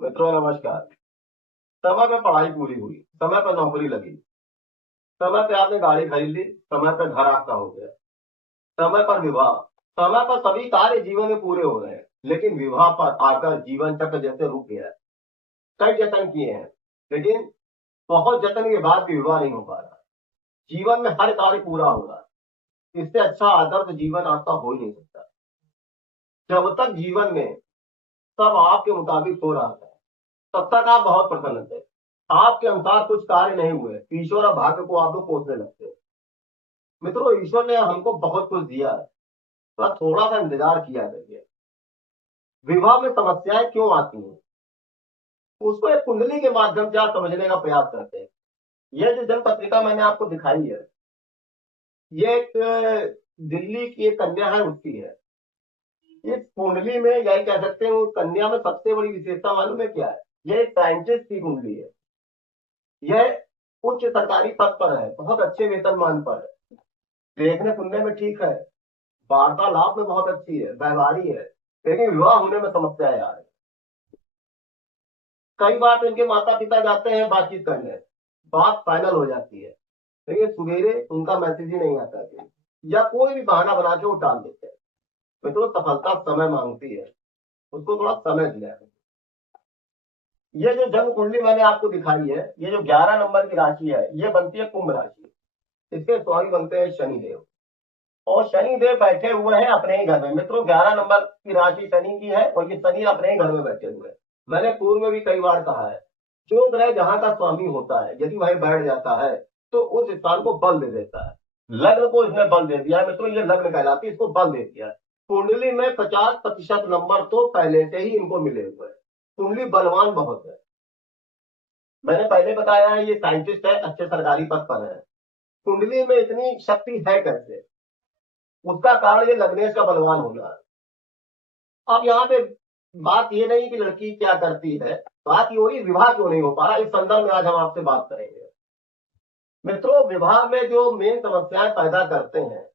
मित्रों नमस्कार। समय पे पढ़ाई पूरी हुई, समय पे नौकरी लगी, समय पे आपने गाड़ी खरीद ली, समय पे घर आपका हो गया, समय पर विवाह, समय पर सभी कार्य जीवन में पूरे हो रहे हैं। लेकिन विवाह पर आकर जीवन चक्र जैसे रुक गया है। कई जतन किए हैं, लेकिन बहुत जतन के बाद भी विवाह नहीं हो पा रहा। जीवन में हर कार्य पूरा हो रहा है, इससे अच्छा आदर्श जीवन आपका हो ही नहीं सकता। जब तक जीवन में सब आपके मुताबिक हो रहा था, तब तक आप बहुत प्रसन्न थे। आपके अनुसार कुछ कार्य नहीं हुए, ईश्वर और भाग्य को आप लोग कोसने लगते। मित्रों, ईश्वर ने हमको बहुत कुछ दिया है, तो थोड़ा सा इंतजार किया करिए। विवाह में समस्याएं क्यों आती हैं, उसको एक कुंडली के माध्यम से आप समझने का प्रयास करते हैं। यह जो जन्म पत्रिका मैंने आपको दिखाई है, ये एक दिल्ली की एक कन्या है, उसकी है। इस कुंडली में यही कह सकते हैं, उस कन्या में सबसे बड़ी विशेषता मालूम है क्या है? ये एक साइंटिस्ट की कुंडली है। यह उच्च सरकारी पद पर है, बहुत अच्छे वेतनमान पर है, देखने सुनने में ठीक है, वार्तालाप में बहुत अच्छी है, व्यवहारी है, लेकिन विवाह होने में समस्याएं आ रही। कई बार तो इनके माता पिता जाते हैं बातचीत करने, बात फाइनल हो जाती है, लेकिन सवेरे उनका मैसेज ही नहीं आता है, या कोई भी बहाना बना के वो टाल देते हैं। तो सफलता समय मांगती है, उसको थोड़ा समय दिया है। ये जो जन्म कुंडली मैंने आपको दिखाई है, ये जो 11 नंबर की राशि है, ये बनती है कुंभ राशि। इसके स्वामी बनते हैं शनिदेव, और शनिदेव बैठे हुए हैं अपने ही घर में। मित्रों, 11 नंबर की राशि शनि की है, और ये शनि अपने ही घर में बैठे हुए हैं। मैंने पूर्व में भी कई बार कहा है, जो ग्रह जहां का स्वामी होता है, यदि वहीं बैठ जाता है तो उस स्थान को बल दे देता है। लग्न को इसने बल दे दिया है मित्रों, ये लग्न कहलाती है, इसको बल दे दिया है। कुंडली में 50% नंबर तो पहले से ही इनको मिले हुए हैं। कुंडली बलवान बहुत है। मैंने पहले बताया है, ये साइंटिस्ट है, अच्छे सरकारी पद पर है। कुंडली में इतनी शक्ति है कैसे? उसका कारण ये लग्नेश का बलवान होना है। अब यहाँ पे बात ये नहीं कि लड़की क्या करती है, बात ये हो रही विवाह क्यों नहीं हो पा रहा। इस संदर्भ में आज हम आपसे बात करेंगे। मित्रों, विवाह में जो मेन समस्याएं पैदा करते हैं,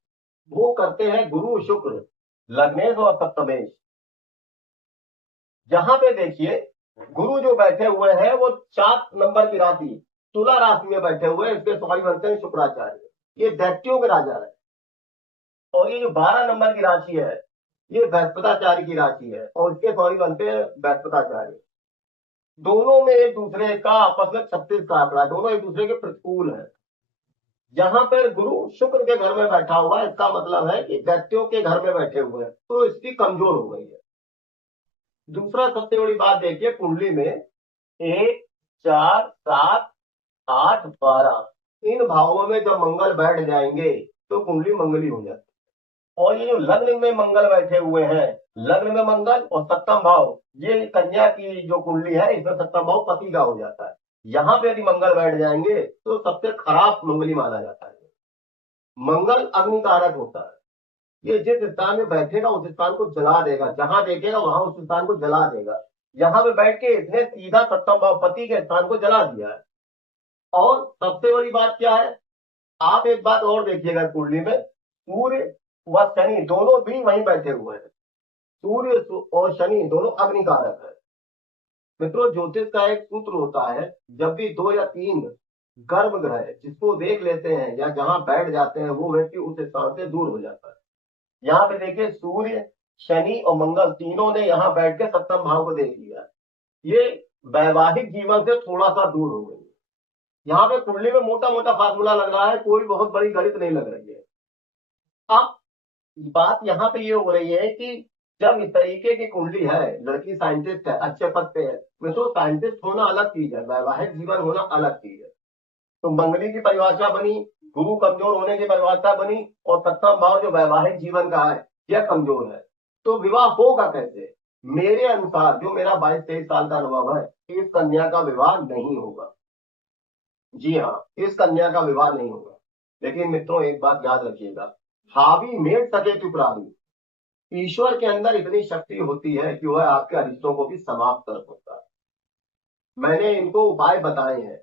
वो करते हैं गुरु शुक्र, लग्नेश और सप्तमेश। जहां पे देखिए, गुरु जो बैठे हुए हैं वो 7 नंबर की राशि तुला राशि में बैठे हुए हैं, इसके स्वामी बनते हैं शुक्राचार्य। ये दैत्यों के राजा है। और ये जो 12 नंबर की राशि है, ये बृहस्पताचार्य की राशि है, और इसके स्वामी बनते हैं बृहस्पताचार्य। दोनों में एक दूसरे का आपस में 36 का आंकड़ा, दोनों एक दूसरे के प्रतिकूल है। जहां पर गुरु शुक्र के घर में बैठा हुआ है, इसका मतलब है कि दैत्यों के घर में बैठे हुए हैं, तो इसकी कमजोर हो गई है। दूसरा सबसे बड़ी बात देखिए, कुंडली में 1, 4, 7, 8, 12 इन भावों में जब मंगल बैठ जाएंगे तो कुंडली मंगली हो जाती है। और ये जो लग्न में मंगल बैठे हुए हैं, लग्न में मंगल और सप्तम भाव, ये कन्या की जो कुंडली है, इसमें सप्तम भाव पति का हो जाता है। यहाँ पे यदि मंगल बैठ जाएंगे तो सबसे खराब मंगली माना जाता है। मंगल अग्निकारक होता है। ये जिस स्थान में बैठेगा उस स्थान को जला देगा, जहां देखेगा वहां उस स्थान को जला देगा। यहाँ पे बैठ के इसने सीधा सप्तम भाव पति के स्थान को जला दिया है। और सबसे बड़ी बात क्या है, आप एक बात और देखिएगा, कुंडली में सूर्य व शनि दोनों भी वहीं बैठे हुए हैं। सूर्य और शनि दोनों अग्निकारक है। मित्रों, ज्योतिष का एक सूत्र होता है, जब भी 2 या 3 गर्भ ग्रह जिसको देख लेते हैं या जहां बैठ जाते हैं, वो व्यक्ति उस स्थान से दूर हो जाता है। यहाँ पे देखिए, सूर्य शनि और मंगल तीनों ने यहाँ बैठ के सप्तम भाव को देख लिया। ये वैवाहिक जीवन से थोड़ा सा दूर हो गई। यहाँ पे कुंडली में मोटा मोटा फार्मूला लग रहा है, कोई बहुत बड़ी गणित नहीं लग रही है। अब बात यहाँ पे ये हो रही है कि जब इस तरीके की कुंडली है, लड़की साइंटिस्ट है, अच्छे पद पे है, तो साइंटिस्ट होना अलग चीज है, वैवाहिक जीवन होना अलग चीज है। तो मंगली की परिभाषा बनी, गुरु कमजोर होने की परिभाषा बनी, और सप्तम भाव जो वैवाहिक जीवन का है यह कमजोर है। तो विवाह होगा कैसे? मेरे अनुसार, जो मेरा 22-23 साल का अनुभव है, इस कन्या का विवाह नहीं होगा। जी हाँ, इस कन्या का विवाह नहीं होगा। लेकिन मित्रों, एक बात याद रखिएगा, हावी मेल सके चुपरावी। ईश्वर के अंदर इतनी शक्ति होती है कि वह आपके अरिष्टों को भी समाप्त कर सकता है। मैंने इनको उपाय बताए हैं,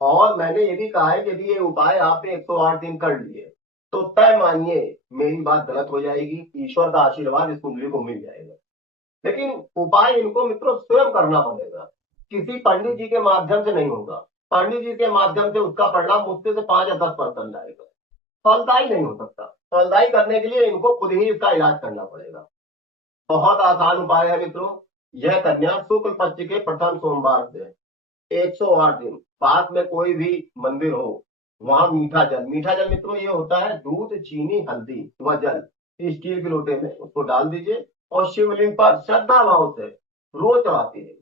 और मैंने ये भी कहा है कि यदि ये उपाय आपने 108 दिन कर लिए तो तय मानिए मेरी बात गलत हो जाएगी, ईश्वर का आशीर्वाद इस कुंडली को मिल जाएगा। लेकिन उपाय इनको मित्रों स्वयं करना पड़ेगा, किसी पंडित जी के माध्यम से नहीं होगा। पंडित जी के माध्यम से उसका परिणाम मुश्किल से 5 या 10% आएगा, फलदायी नहीं हो सकता। फलदायी करने के लिए इनको खुद ही इसका इलाज करना पड़ेगा। बहुत आसान उपाय है मित्रों। यह कन्या शुक्ल पक्ष के प्रथम सोमवार से 108 दिन पास में कोई भी मंदिर हो, वहां मीठा जल मित्रों ये होता है दूध, चीनी, हल्दी व जल स्टील के लोटे में उसको डाल दीजिए और शिवलिंग पर श्रद्धा भाव से रोज चढ़ाती है।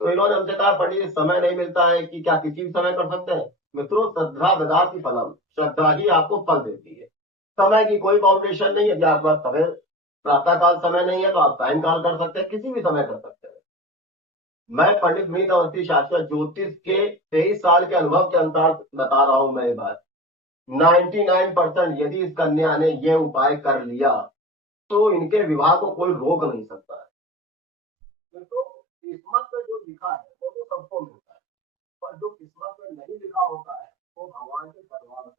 तो इन्होंने हमसे कहा पंडित जी समय नहीं मिलता है कि क्या किसी भी समय कर सकते हैं? मित्रों श्रद्धा ददाति फलम, श्रद्धा ही आपको फल देती है। समय की कोई बाउंडेशन नहीं है कि आपके पास समय प्रातः काल समय नहीं है तो आप सायंकाल कर सकते हैं, किसी भी समय कर सकते हैं। मैं पंडित मीत अवस्थी शाश्वत ज्योतिष के 23 साल के अनुभव के अनुसार बता रहा हूं मैं ये बात। 99% यदि इस कन्या ने ये उपाय कर लिया तो इनके विवाह को कोई रोक नहीं सकता है। तो किस्मत में जो लिखा है वो तो सबको मिलता है, पर जो किस्मत में नहीं लिखा होता है वो भगवान के दरबार में